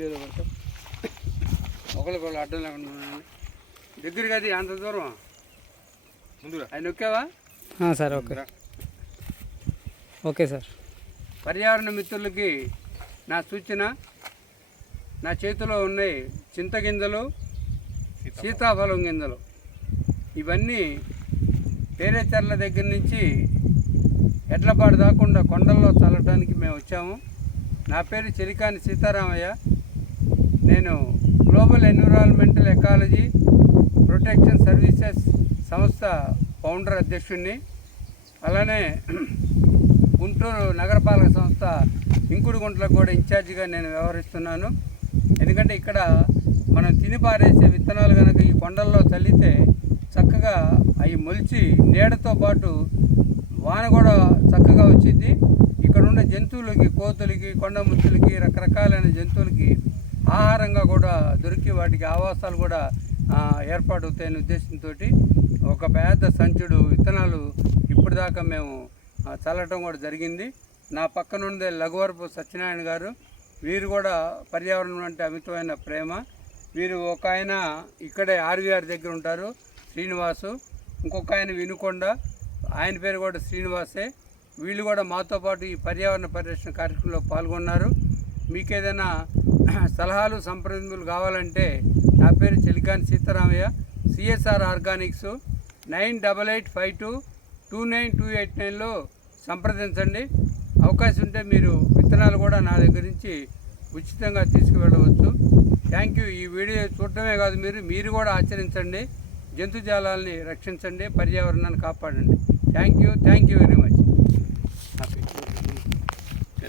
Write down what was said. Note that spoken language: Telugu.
వీడియోలో పడతాం ఒకరికొకరు అడ్డం లేకుండా ఉండండి. దగ్గరికి అది అంత దూరం? ముందుగా ఆయన నొక్కావా? Sir okay. Okay sir. పర్యావరణ మిత్రులకి నా సూచన నా చేతిలో ఉన్నాయి చింతగింజలు సీతాఫలం. గింజలు. ఇవన్నీ వేరే చెర్ల దగ్గర నుంచి ఎడ్లపాడు దాకుండా కొండల్లో చల్లటానికి మేము వచ్చాము. నా పేరు చెలికాని సీతారామయ్య. నేను global environmental ecology protection services సంస్థ ఫౌండర్ అధ్యక్షుడిని అలానే గుంటూరు నగరపాలక సంస్థ ఇంకుడుగుంట్లకు కూడా ఇన్ఛార్జిగా నేను వ్యవహరిస్తున్నాను. ఎందుకంటే ఇక్కడ మనం తిని పారేసే విత్తనాలు కనుక ఈ కొండల్లో చల్లితే చక్కగా అవి మొలిచి నీడతో పాటు వాన కూడా చక్కగా వచ్చింది ఇక్కడ ఉన్న జంతువులకి కోతులకి కొండ ముచ్చులకి రకరకాలైన జంతువులకి ఆహారంగా కూడా దొరికి వాటికి ఆవాసాలు కూడా ఏర్పాటవుతాయనే ఉద్దేశంతో ఒక పెద్ద సంచుడు విత్తనాలు ఇప్పటిదాకా మేము చల్లటం కూడా జరిగింది. నా పక్కన ఉండే లఘువరపు సత్యనారాయణ గారు వీరు కూడా పర్యావరణం అంటే అమితమైన ప్రేమ. వీరు ఒక ఆయన ఇక్కడే ఆర్వీఆర్ దగ్గర ఉంటారు శ్రీనివాసు. ఇంకొక ఆయన వినుకొండ ఆయన పేరు కూడా శ్రీనివాసే. వీళ్ళు కూడా మాతో పాటు ఈ పర్యావరణ పరిరక్షణ కార్యక్రమంలో పాల్గొన్నారు. మీకేదైనా సలహాలు సంప్రదింపులు కావాలంటే నా పేరు Chelikani Sitaramayya. CSR organics nine double eight five two two nine two eight నైన్లో సంప్రదించండి. అవకాశం ఉంటే మీరు విత్తనాలు కూడా నా దగ్గర నుంచి ఉచితంగా తీసుకువెళ్ళవచ్చు. థ్యాంక్ యూ ఈ వీడియో చూడటమే కాదు మీరు మీరు కూడా ఆచరించండి. జంతుజాలాల్ని రక్షించండి పర్యావరణాన్ని కాపాడండి. Thank you thank you very much